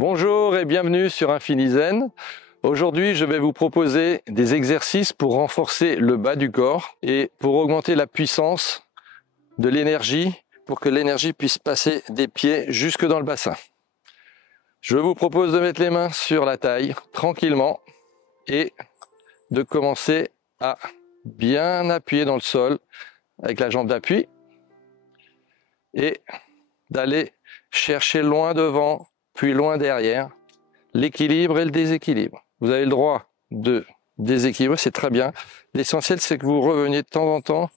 Bonjour et bienvenue sur InfiniZen. Aujourd'hui, je vais vous proposer des exercices pour renforcer le bas du corps et pour augmenter la puissance de l'énergie pour que l'énergie puisse passer des pieds jusque dans le bassin. Je vous propose de mettre les mains sur la taille tranquillement et de commencer à bien appuyer dans le sol avec la jambe d'appui et d'aller chercher loin devant puis loin derrière l'équilibre et le déséquilibre. Vous avez le droit de déséquilibrer, c'est très bien. L'essentiel, c'est que vous reveniez de temps en temps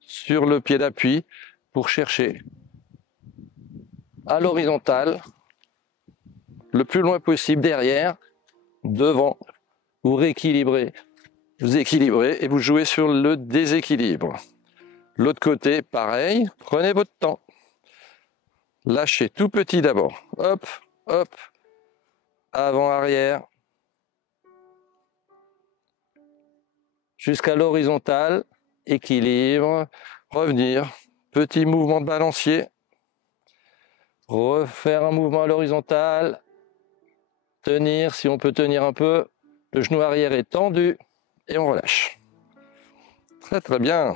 sur le pied d'appui pour chercher à l'horizontale, le plus loin possible derrière, devant. Vous rééquilibrez, vous équilibrez et vous jouez sur le déséquilibre. L'autre côté, pareil, prenez votre temps. Lâchez tout petit d'abord. Hop, hop, avant, arrière. Jusqu'à l'horizontale, équilibre, revenir, petit mouvement de balancier, refaire un mouvement à l'horizontale, tenir, si on peut tenir un peu, le genou arrière est tendu et on relâche. Très très bien.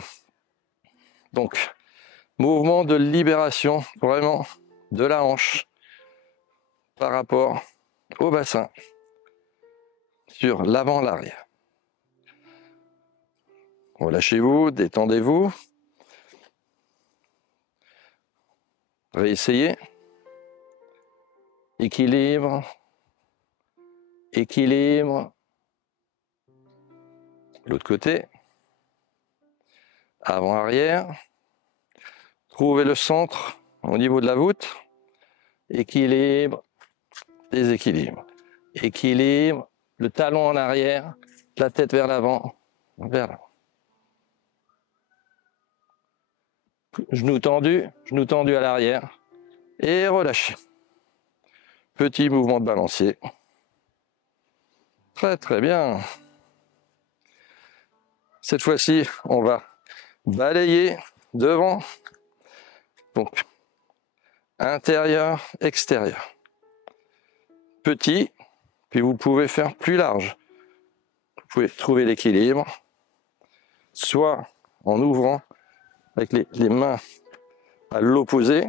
Donc, mouvement de libération vraiment de la hanche par rapport au bassin, sur l'avant, l'arrière. Relâchez-vous, détendez-vous. Réessayez. Équilibre. Équilibre. L'autre côté. Avant, arrière. Trouvez le centre au niveau de la voûte. Équilibre. Déséquilibre. Équilibre. Le talon en arrière. La tête vers l'avant. Vers l'avant. Genou tendu à l'arrière. Et relâchez. Petit mouvement de balancier. Très très bien. Cette fois-ci, on va balayer devant. Donc, intérieur, extérieur. Petit, puis vous pouvez faire plus large. Vous pouvez trouver l'équilibre, soit en ouvrant avec les mains à l'opposé.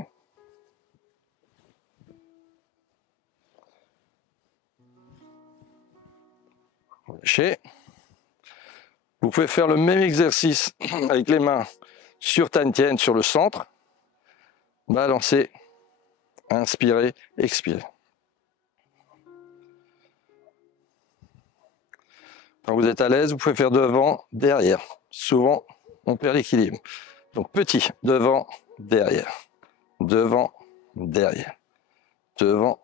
Relâchez. Vous pouvez faire le même exercice avec les mains sur Tantienne, sur le centre. Balancez, inspirez, expirez. Quand vous êtes à l'aise, vous pouvez faire devant, derrière. Souvent, on perd l'équilibre. Donc petit, devant, derrière. Devant, derrière. Devant,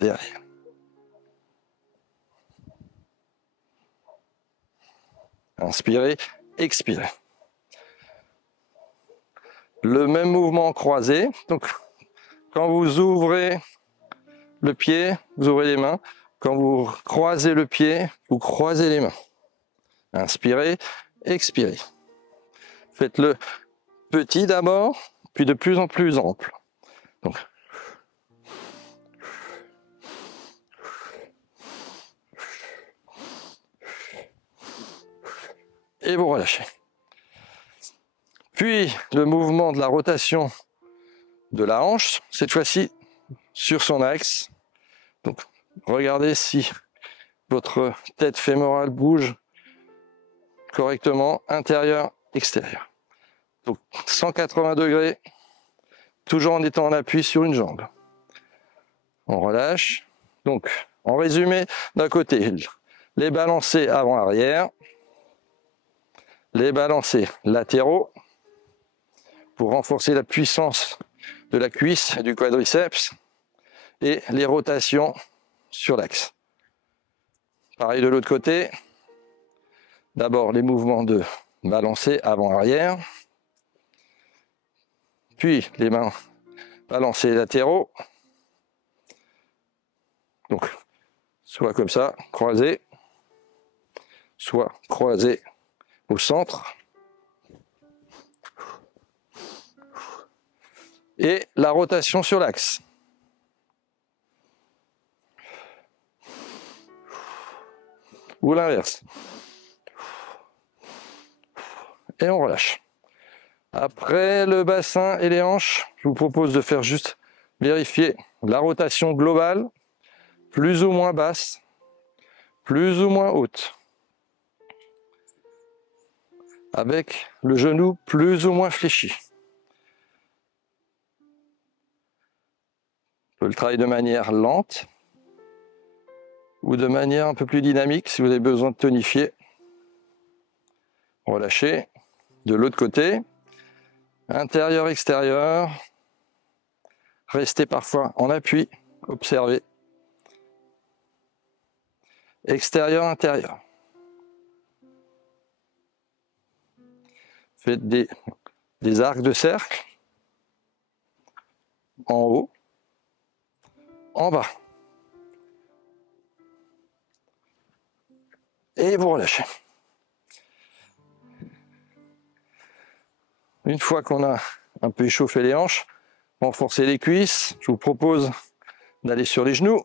derrière. Inspirez, expirez. Le même mouvement croisé. Donc, quand vous ouvrez le pied, vous ouvrez les mains. Quand vous croisez le pied, vous croisez les mains. Inspirez, expirez. Faites-le petit d'abord, puis de plus en plus ample. Donc, et vous relâchez. Puis le mouvement de la rotation de la hanche, cette fois-ci sur son axe. Donc regardez si votre tête fémorale bouge correctement, intérieur, extérieur. Donc 180 degrés, toujours en étant en appui sur une jambe. On relâche. Donc en résumé, d'un côté, les balancés avant-arrière, les balancés latéraux pour renforcer la puissance de la cuisse et du quadriceps, et les rotations sur l'axe. Pareil de l'autre côté. D'abord les mouvements de balancés avant-arrière, puis les mains balancés latéraux. Donc soit comme ça, croisés, soit croisés au centre. Et la rotation sur l'axe. ou l'inverse. Et on relâche. Après le bassin et les hanches, je vous propose de faire juste vérifier la rotation globale, plus ou moins basse, plus ou moins haute, avec le genou plus ou moins fléchi. On peut le travailler de manière lente ou de manière un peu plus dynamique si vous avez besoin de tonifier. Relâchez. De l'autre côté, intérieur, extérieur. Restez parfois en appui, observez. Extérieur, intérieur. Faites des arcs de cercle. En haut, en bas. Et vous relâchez. Une fois qu'on a un peu échauffé les hanches, renforcé les cuisses, je vous propose d'aller sur les genoux.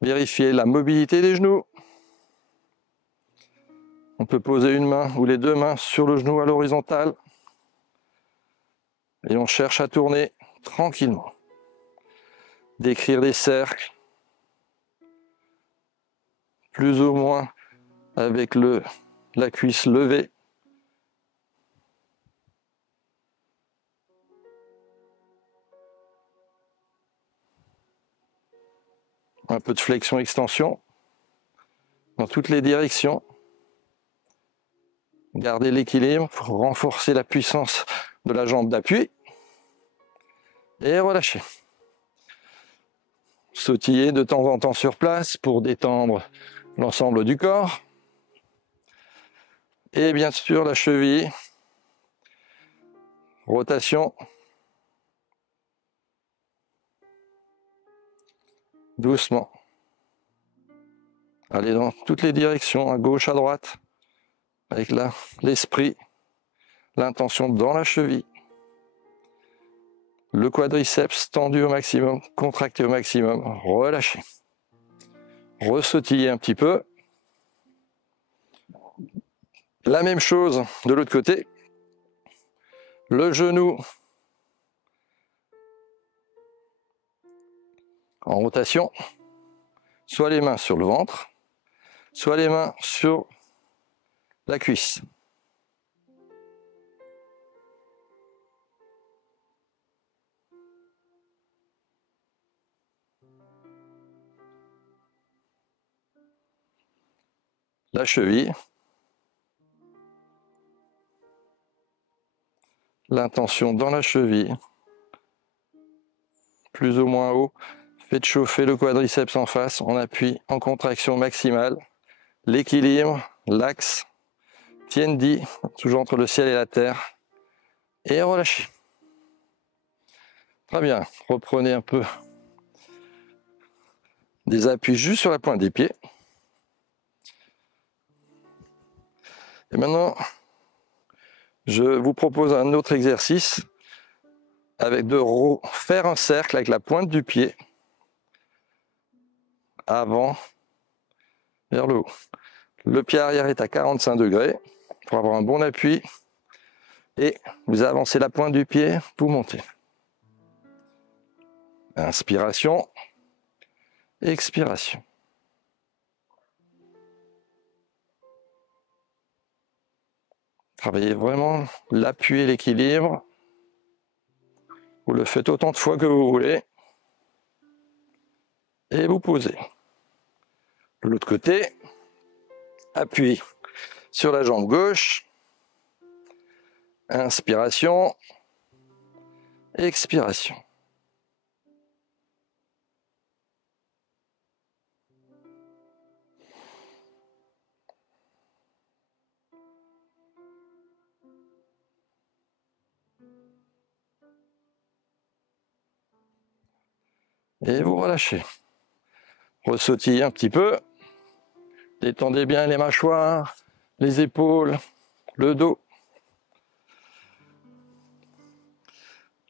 Vérifier la mobilité des genoux. On peut poser une main ou les deux mains sur le genou à l'horizontale. Et on cherche à tourner tranquillement. Décrire des cercles. Plus ou moins avec la cuisse levée. Un peu de flexion-extension dans toutes les directions. Gardez l'équilibre pour renforcer la puissance de la jambe d'appui. Et relâchez. Sautiller de temps en temps sur place pour détendre l'ensemble du corps. Et bien sûr la cheville. Rotation. Doucement. Allez dans toutes les directions, à gauche, à droite, avec l'esprit, l'intention dans la cheville. Le quadriceps tendu au maximum, contracté au maximum, relâchez. Ressautillez un petit peu. La même chose de l'autre côté. Le genou en rotation. Soit les mains sur le ventre, soit les mains sur la cuisse. La cheville. L'intention dans la cheville. Plus ou moins haut. Faites chauffer le quadriceps en face, on appuie en contraction maximale. L'équilibre, l'axe, Tiendi, toujours entre le ciel et la terre. Et relâchez. Très bien, reprenez un peu des appuis juste sur la pointe des pieds. Et maintenant, je vous propose un autre exercice avec de faire un cercle avec la pointe du pied avant vers le haut. Le pied arrière est à 45 degrés pour avoir un bon appui et vous avancez la pointe du pied, vous montez. Inspiration, expiration. Travaillez vraiment l'appui et l'équilibre. Vous le faites autant de fois que vous voulez. Et vous posez. De l'autre côté, appui sur la jambe gauche. Inspiration, expiration. Et vous relâchez. Ressautillez un petit peu. Détendez bien les mâchoires, les épaules, le dos.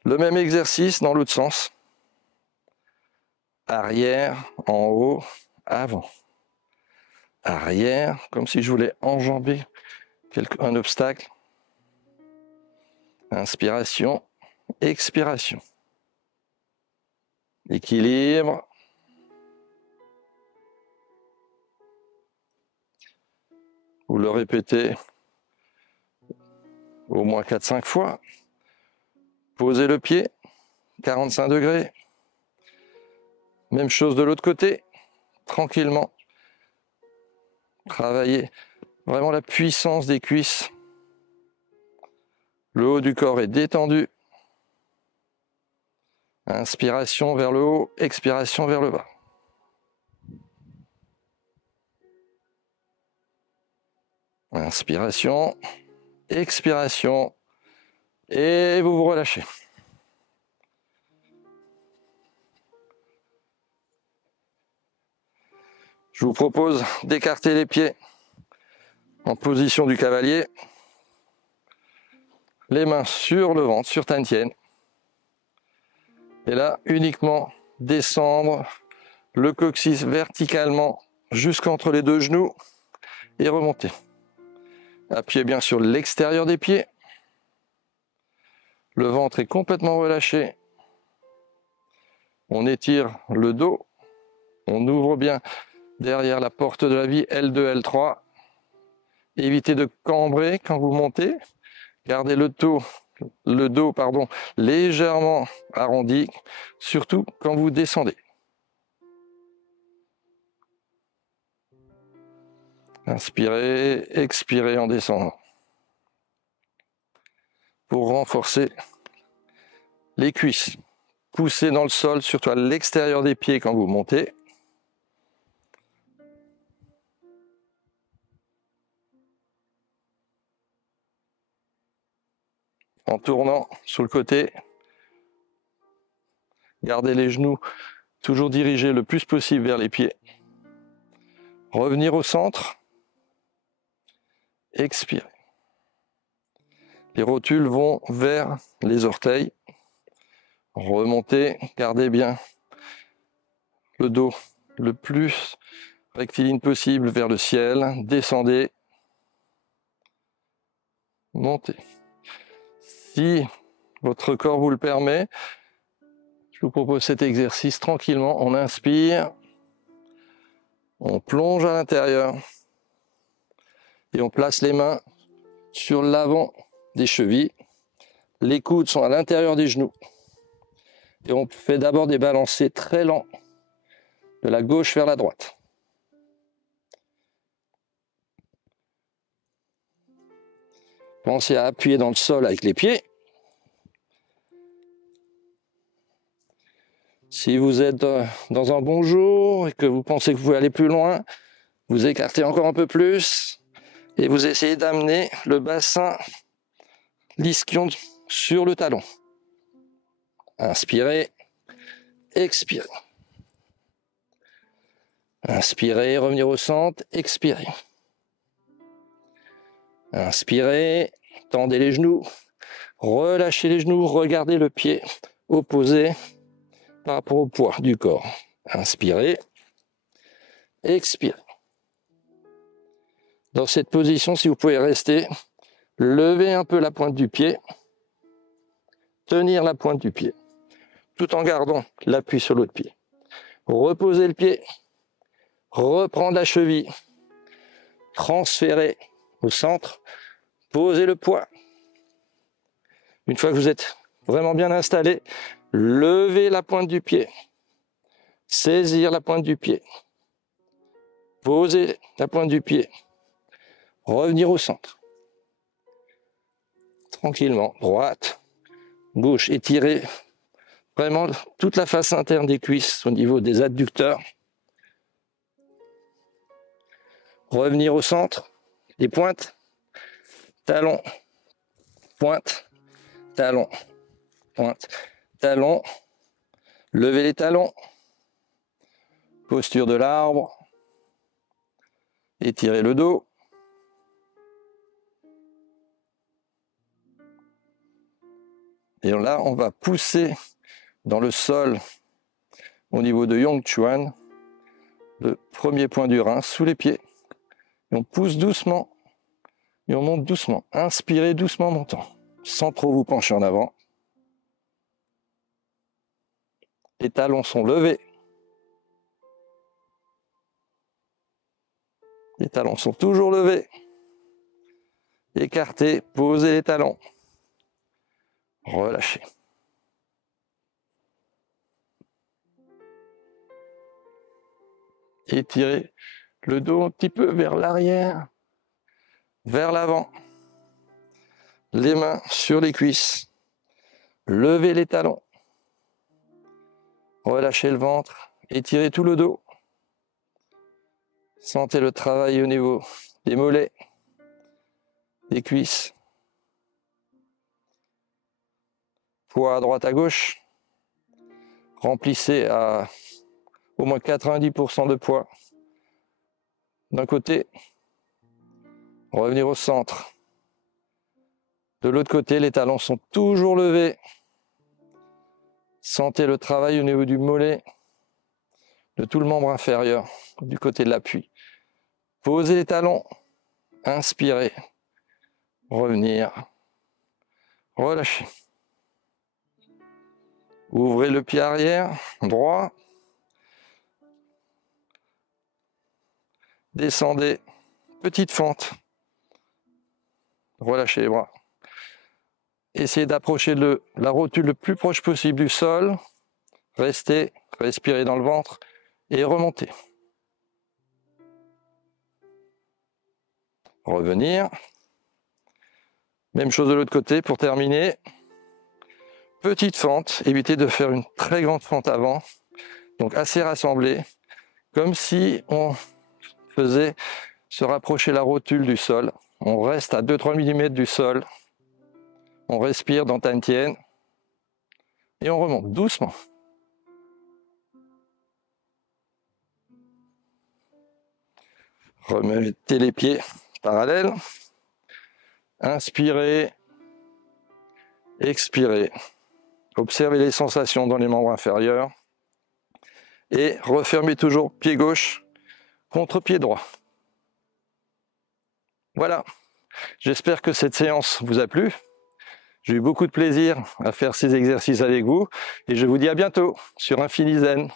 Le même exercice dans l'autre sens. Arrière, en haut, avant. arrière, comme si je voulais enjamber un obstacle. Inspiration, expiration. Équilibre. Vous le répétez au moins 4-5 fois. Posez le pied, 45 degrés. Même chose de l'autre côté, tranquillement. Travaillez vraiment la puissance des cuisses. Le haut du corps est détendu. Inspiration vers le haut, expiration vers le bas. Inspiration, expiration, et vous vous relâchez. Je vous propose d'écarter les pieds en position du cavalier. Les mains sur le ventre, sur Tantienne. Et là, uniquement descendre le coccyx verticalement jusqu'entre les deux genoux et remonter. Appuyez bien sur l'extérieur des pieds. Le ventre est complètement relâché. On étire le dos. On ouvre bien derrière la porte de la vie L2, L3. Évitez de cambrer quand vous montez. Gardez le dos légèrement arrondi, surtout quand vous descendez. Inspirez, expirez en descendant. Pour renforcer les cuisses. Poussez dans le sol, surtout à l'extérieur des pieds quand vous montez. En tournant sur le côté. Gardez les genoux toujours dirigés le plus possible vers les pieds. Revenir au centre. Expirez. Les rotules vont vers les orteils. Remontez, gardez bien le dos le plus rectiligne possible vers le ciel. Descendez. Montez. Si votre corps vous le permet, je vous propose cet exercice tranquillement. On inspire, on plonge à l'intérieur et on place les mains sur l'avant des chevilles. Les coudes sont à l'intérieur des genoux. Et on fait d'abord des balancés très lents de la gauche vers la droite. Pensez à appuyer dans le sol avec les pieds. Si vous êtes dans un bon jour et que vous pensez que vous pouvez aller plus loin, vous écartez encore un peu plus et vous essayez d'amener le bassin, l'ischio sur le talon. Inspirez, expirez. Inspirez, revenir au centre, expirez. Inspirez, tendez les genoux, relâchez les genoux, regardez le pied opposé par rapport au poids du corps. Inspirez, expirez. Dans cette position, si vous pouvez rester, levez un peu la pointe du pied, tenir la pointe du pied, tout en gardant l'appui sur l'autre pied. Reposez le pied, reprendre la cheville, transférer au centre, posez le poids. Une fois que vous êtes vraiment bien installé, levez la pointe du pied, saisir la pointe du pied, poser la pointe du pied, revenir au centre. Tranquillement, droite, gauche, étirez vraiment toute la face interne des cuisses au niveau des adducteurs. Revenir au centre, les pointes, talons, pointe, talon, pointe, talon, levez les talons, posture de l'arbre, étirez le dos. Et là, on va pousser dans le sol au niveau de Yongchuan, le premier point du rein sous les pieds. Et on pousse doucement. Et on monte doucement. Inspirez doucement en montant. Sans trop vous pencher en avant. Les talons sont levés. Les talons sont toujours levés. Écartez, posez les talons. Relâchez. Étirez le dos un petit peu vers l'arrière, vers l'avant. Les mains sur les cuisses. Levez les talons. Relâchez le ventre. Étirez tout le dos. Sentez le travail au niveau des mollets, des cuisses. Poids à droite à gauche. Remplissez à au moins 90% de poids d'un côté. Revenir au centre. De l'autre côté, les talons sont toujours levés. Sentez le travail au niveau du mollet, de tout le membre inférieur, du côté de l'appui. Posez les talons. Inspirez. Revenir. Relâchez. Ouvrez le pied arrière, droit. Descendez. Petite fente. Relâchez les bras. Essayez d'approcher la rotule le plus proche possible du sol. Restez, respirez dans le ventre et remontez. Revenir. Même chose de l'autre côté pour terminer. Petite fente, évitez de faire une très grande fente avant. Donc assez rassemblée, comme si on faisait se rapprocher la rotule du sol. On reste à 2-3 mm du sol. On respire dans Tan-Tien. Et on remonte doucement. Remettez les pieds parallèles. Inspirez. Expirez. Observez les sensations dans les membres inférieurs. Et refermez toujours pied gauche contre pied droit. Voilà. J'espère que cette séance vous a plu. J'ai eu beaucoup de plaisir à faire ces exercices avec vous. Et je vous dis à bientôt sur Infini Zen.